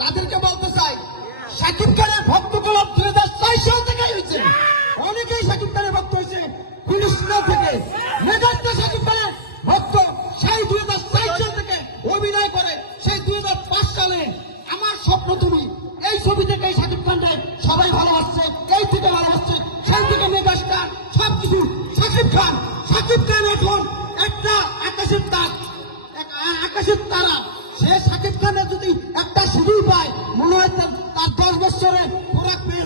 তাদেরকে বলতে চাই, শাকিব খানের ভক্ত গোলাপ দুই হাজার ছয় সাল থেকেই হয়েছে। অনেকেই শাকিব খানের ভক্ত হয়েছে সাল থেকে। মেগাস্টার শাকিব খানের ভক্ত, সেই দুই হাজার ছয় সাল থেকে অভিনয় করে। সেই দুই হাজার পাঁচ সালে আমার স্বপ্ন তুমি। এই ছবি থেকে এই শাকিব খানকে সবাই ভালোবাসছে, এই থেকে ভালোবাসছে, সেই থেকে মেগাস্টার সবকিছু শাকিব খান। শাকিব খান এখন একটা আকাশের আ- আকাশের তারা সে শাকিব খানের যদি একটা শিডিউল পায় মনে হয় তার তার দশ বছরে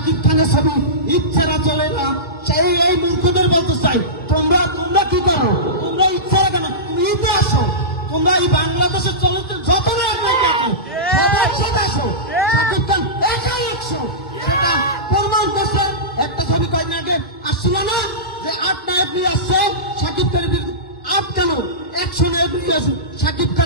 শাকিব খানের ছবি ইচ্ছারা চলে না। সেই এই মূর্খদের বলতে চাই। তোমরা তোমরা কি করো? তোমরা ইচ্ছা কেন? তুমি ঈদে আসো। তোমরা এই বাংলাদেশের চলচ্চিত্র যত একাই একশো। একটা ছবি কয়েকদিন আগে আসছিল না যে আট আট একশো রাজত্ব